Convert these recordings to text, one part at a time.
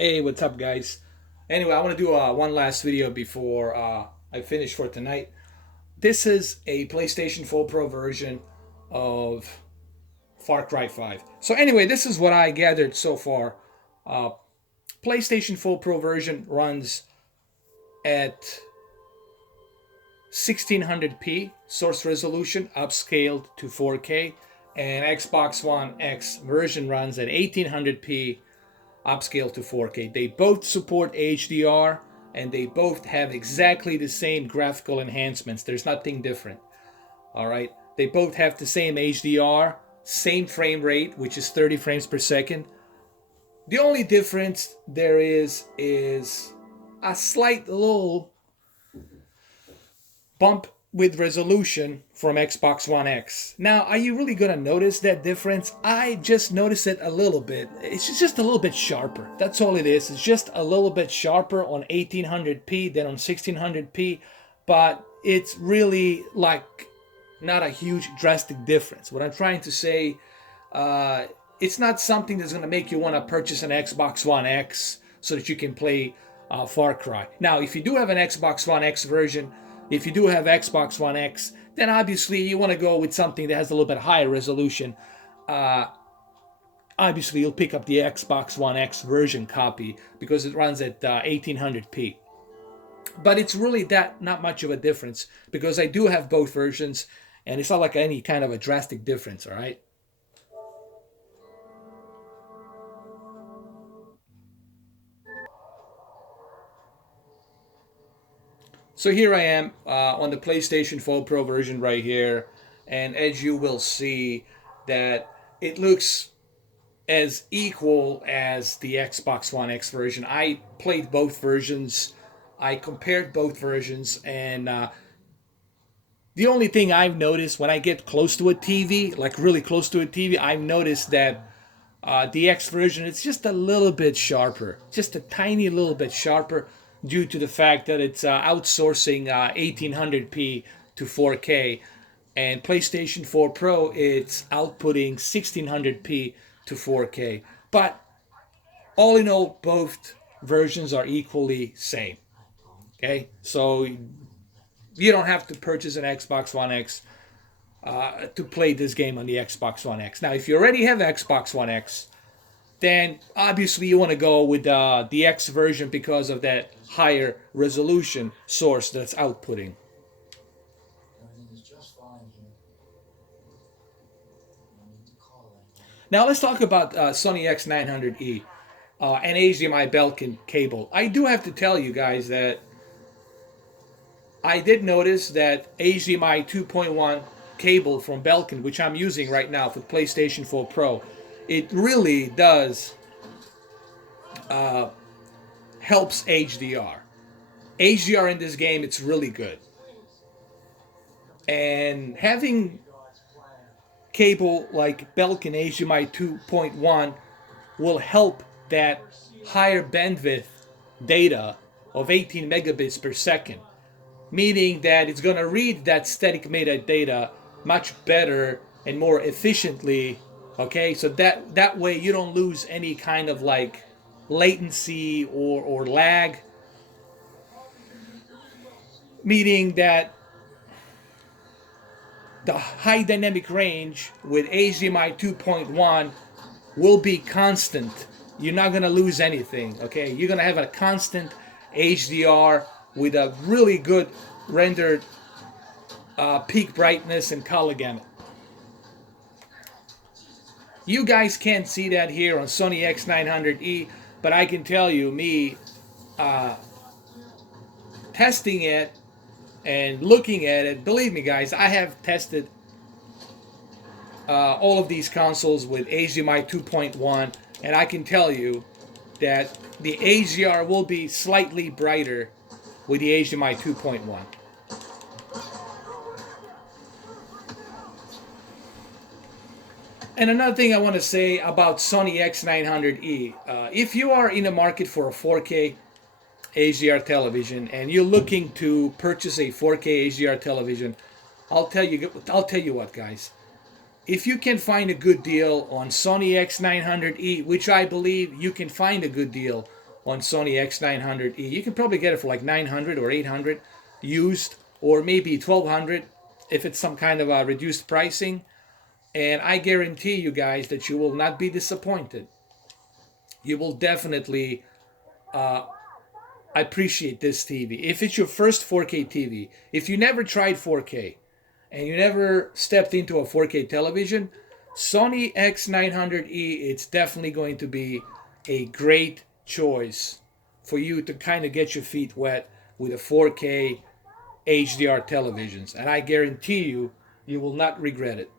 Hey, what's up, guys? Anyway, I want to do one last video before I finish for tonight. This is a PlayStation 4 Pro version of Far Cry 5. So, anyway, this is what I gathered so far. Uh, PlayStation 4 Pro version runs at 1600p source resolution, upscaled to 4K, and Xbox One X version runs at 1800p upscale to 4K. They both support HDR and they both have exactly the same graphical enhancements. There's nothing different. All right. They both have the same HDR, same frame rate, which is 30 frames per second. The only difference there is a slight little bump with resolution from Xbox One X. Now, are you really going to notice that difference? I just noticed it a little bit. It's just a little bit sharper. That's all it is. It's just a little bit sharper on 1800p than on 1600p, but it's really like not a huge drastic difference. What I'm trying to say, it's not something that's going to make you want to purchase an Xbox One X so that you can play Far Cry. Now, if you do have an Xbox One X version, if you do have Xbox One X, then obviously you want to go with something that has a little bit higher resolution. Obviously, you'll pick up the Xbox One X version copy because it runs at 1800p. But it's really that not much of a difference because I do have both versions, and it's not like any kind of a drastic difference. All right. So here I am on the PlayStation 4 Pro version right here, and as you will see, that it looks as equal as the Xbox One X version. I played both versions. I compared both versions, and the only thing I've noticed when I get close to a TV, like really close to a TV, I've noticed that the X version it's just a little bit sharper, just a tiny little bit sharper, due to the fact that it's outsourcing 1800p to 4K, and PlayStation 4 Pro it's outputting 1600p to 4K. But all in all, both versions are equally same. Okay, so you don't have to purchase an Xbox One X to play this game on the Xbox One X. Now, if you already have Xbox One X, then obviously you want to go with the X version because of that higher resolution source that's outputting. Now let's talk about Sony X900E and HDMI Belkin cable. I do have to tell you guys that I did notice that HDMI 2.1 cable from Belkin, which I'm using right now for PlayStation 4 Pro, it really does helps HDR. HDR in this game, it's really good. And having cable like Belkin HDMI 2.1 will help that higher bandwidth data of 18 megabits per second, meaning that it's going to read that static metadata much better and more efficiently. Okay, so that way you don't lose any kind of like latency or lag, meaning that the high dynamic range with HDMI 2.1 will be constant. You're not going to lose anything. Okay, you're going to have a constant HDR with a really good rendered peak brightness and color gamut. You guys can't see that here on Sony X900E, but I can tell you, me testing it and looking at it, believe me guys, I have tested all of these consoles with HDMI 2.1, and I can tell you that the HDR will be slightly brighter with the HDMI 2.1. And another thing I want to say about Sony X900E, if you are in the market for a 4K HDR television and you're looking to purchase a 4K HDR television, I'll tell you what, guys. If you can find a good deal on Sony X900E, which I believe you can find a good deal on Sony X900E. You can probably get it for like 900 or 800 used, or maybe 1200 if it's some kind of a reduced pricing. And I guarantee you guys that you will not be disappointed. You will definitely appreciate this TV. If it's your first 4K TV, if you never tried 4K and you never stepped into a 4K television, Sony X900E, it's definitely going to be a great choice for you to kind of get your feet wet with a 4K HDR televisions. And I guarantee you, you will not regret it.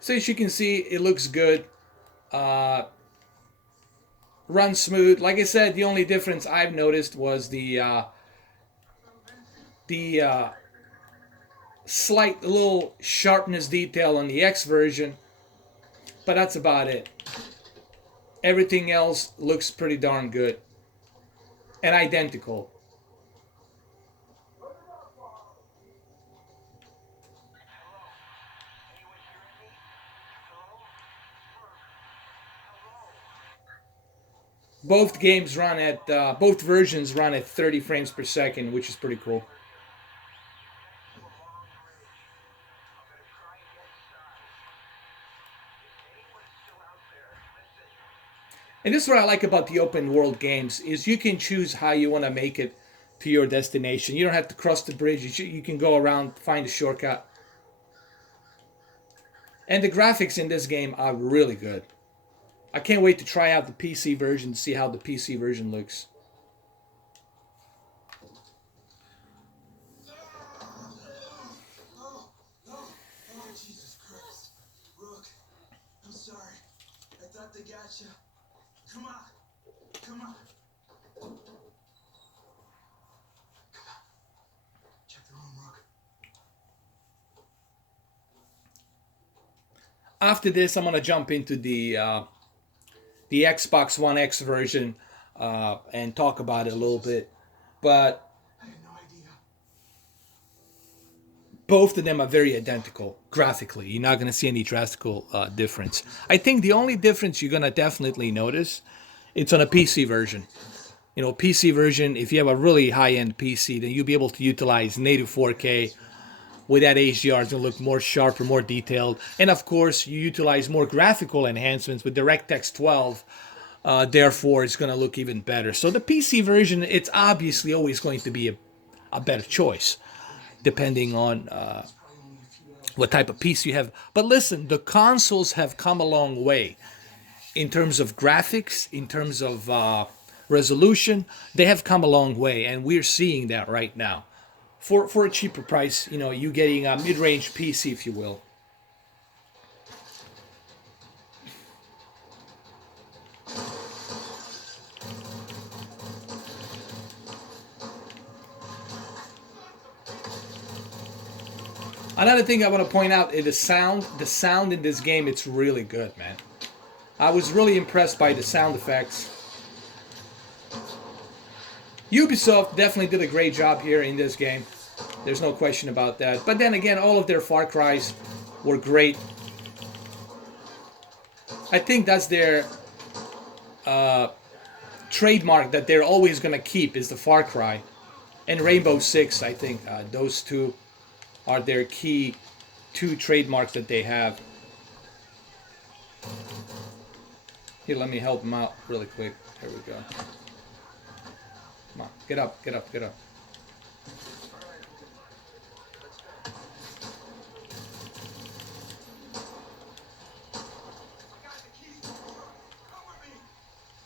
So as you can see, it looks good. Runs smooth. Like I said, the only difference I've noticed was the slight little sharpness detail on the X version, but that's about it. Everything else looks pretty darn good and identical. Both games run at both versions run at 30 frames per second, which is pretty cool. And this is what I like about the open world games is you can choose how you want to make it to your destination. You don't have to cross the bridge. You can go around, find a shortcut. And the graphics in this game are really good. I can't wait to try out the PC version to see how the PC version looks. Jesus Christ. Rook, I'm sorry. I thought they got you. Come on. Come on. Come on. Check the room, Rook. After this, I'm going to jump into the Xbox One X version and talk about it a little bit. But I had no idea. both of them are very identical graphically. You're not going to see any drastic difference. I think the only difference you're going to definitely notice, it's on a PC version. You know, PC version, if you have a really high-end PC, then you'll be able to utilize native 4K with that HDR. It's going to look more sharper, more detailed. And of course, you utilize more graphical enhancements with DirectX 12. Therefore, it's going to look even better. So the PC version, it's obviously always going to be a better choice, depending on what type of PC you have. But listen, the consoles have come a long way in terms of graphics, in terms of resolution. They have come a long way, and we're seeing that right now. For a cheaper price, you know, you getting a mid-range PC, if you will. Another thing I want to point out is the sound. The sound in this game, it's really good, man. I was really impressed by the sound effects. Ubisoft definitely did a great job here in this game. There's no question about that. But then again, all of their Far Cries were great. I think that's their trademark that they're always going to keep is the Far Cry. And Rainbow Six, I think those two are their key two trademarks that they have. Here, let me help them out really quick. Here we go. Come on, get up, get up, get up.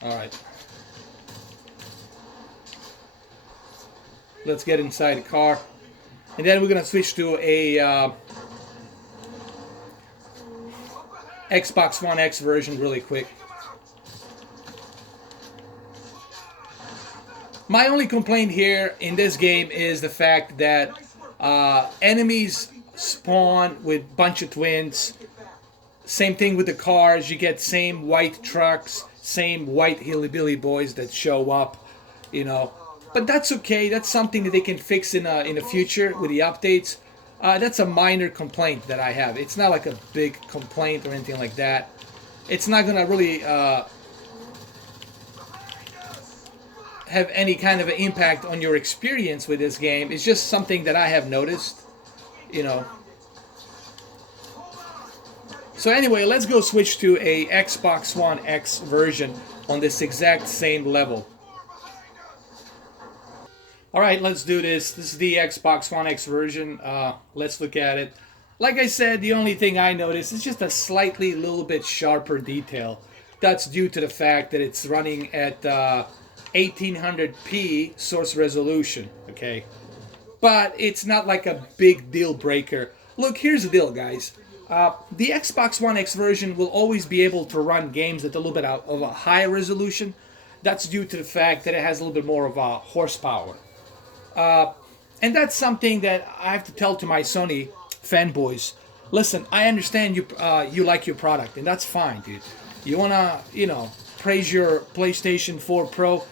All right. Let's get inside the car. And then we're going to switch to a Xbox One X version really quick. My only complaint here in this game is the fact that enemies spawn with bunch of twins. Same thing with the cars. You get same white trucks, same white hillbilly boys that show up, you know. but that's okay. That's something that they can fix in the future with the updates. That's a minor complaint that I have. It's not like a big complaint or anything like that. It's not gonna really have any kind of an impact on your experience with this game. It's just something that I have noticed, you know. So anyway, let's go switch to a Xbox One X version on this exact same level. Alright, let's do this. This is the Xbox One X version. Let's look at it. Like I said, the only thing I noticed is just a slightly little bit sharper detail. That's due to the fact that it's running at 1800p source resolution, okay? But it's not like a big deal breaker. Look, here's the deal, guys. The Xbox One X version will always be able to run games at a little bit of a higher resolution. That's due to the fact that it has a little bit more of a horsepower. And that's something that I have to tell to my Sony fanboys. Listen, I understand you like your product, and that's fine, dude. You wanna, praise your PlayStation 4 Pro.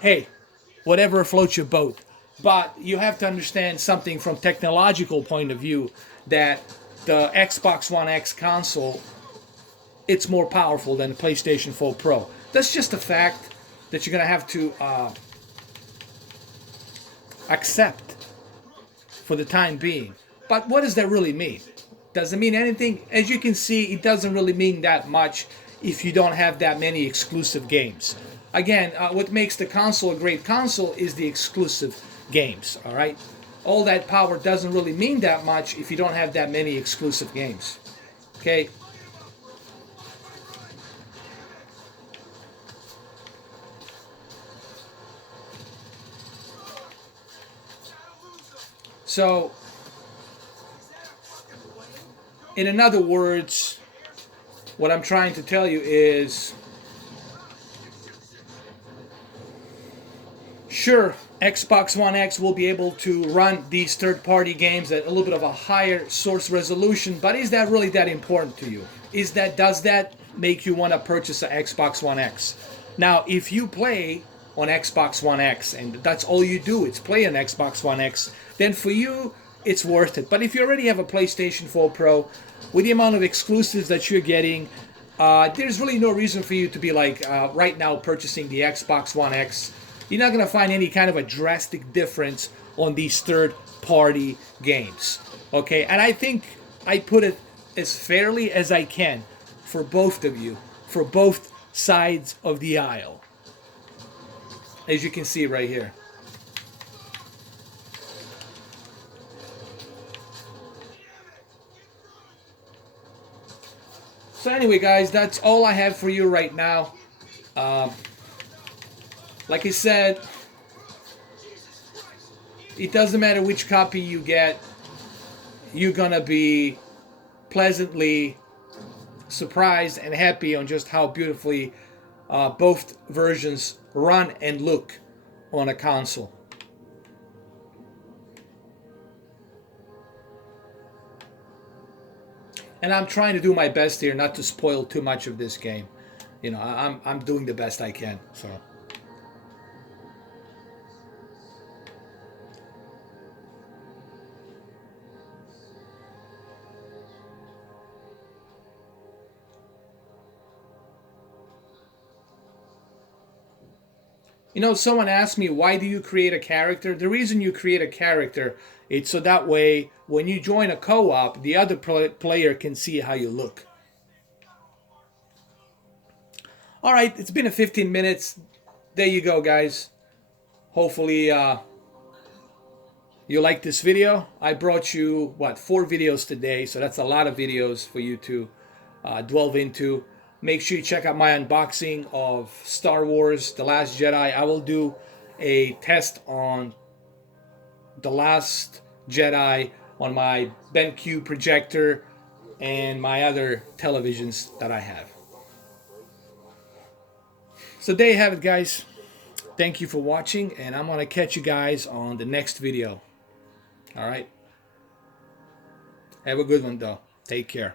Hey, whatever floats your boat. But you have to understand something from technological point of view, that the Xbox One X console, it's more powerful than the PlayStation 4 Pro. That's just a fact that you're gonna have to accept for the time being. But what does that really mean? Does it mean anything? As you can see, it doesn't really mean that much if you don't have that many exclusive games. Again, what makes the console a great console is the exclusive games, all right? All that power doesn't really mean that much if you don't have that many exclusive games, okay? So, in other words, what I'm trying to tell you is, sure, Xbox One X will be able to run these third-party games at a little bit of a higher source resolution, but is that really that important to you? Does that make you want to purchase an Xbox One X? Now, if you play on Xbox One X and that's all you do, it's play on Xbox One X, then for you, it's worth it. But if you already have a PlayStation 4 Pro, with the amount of exclusives that you're getting, there's really no reason for you to be right now purchasing the Xbox One X. You're not going to find any kind of a drastic difference on these third-party games. Okay, and I think I put it as fairly as I can for both of you, for both sides of the aisle. As you can see right here. So anyway, guys, that's all I have for you right now. Like I said, it doesn't matter which copy you get, you're gonna be pleasantly surprised and happy on just how beautifully both versions run and look on a console. And I'm trying to do my best here not to spoil too much of this game. I'm doing the best I can, so. Someone asked me, why do you create a character? The reason you create a character, it's so that way when you join a co-op, the other player can see how you look. All right, it's been 15 minutes. There you go, guys. Hopefully you like this video. I brought you, 4 videos today, so that's a lot of videos for you to delve into. Make sure you check out my unboxing of Star Wars The Last Jedi. I will do a test on The Last Jedi on my BenQ projector and my other televisions that I have. So there you have it, guys. Thank you for watching, and I'm going to catch you guys on the next video. All right? Have a good one, though. Take care.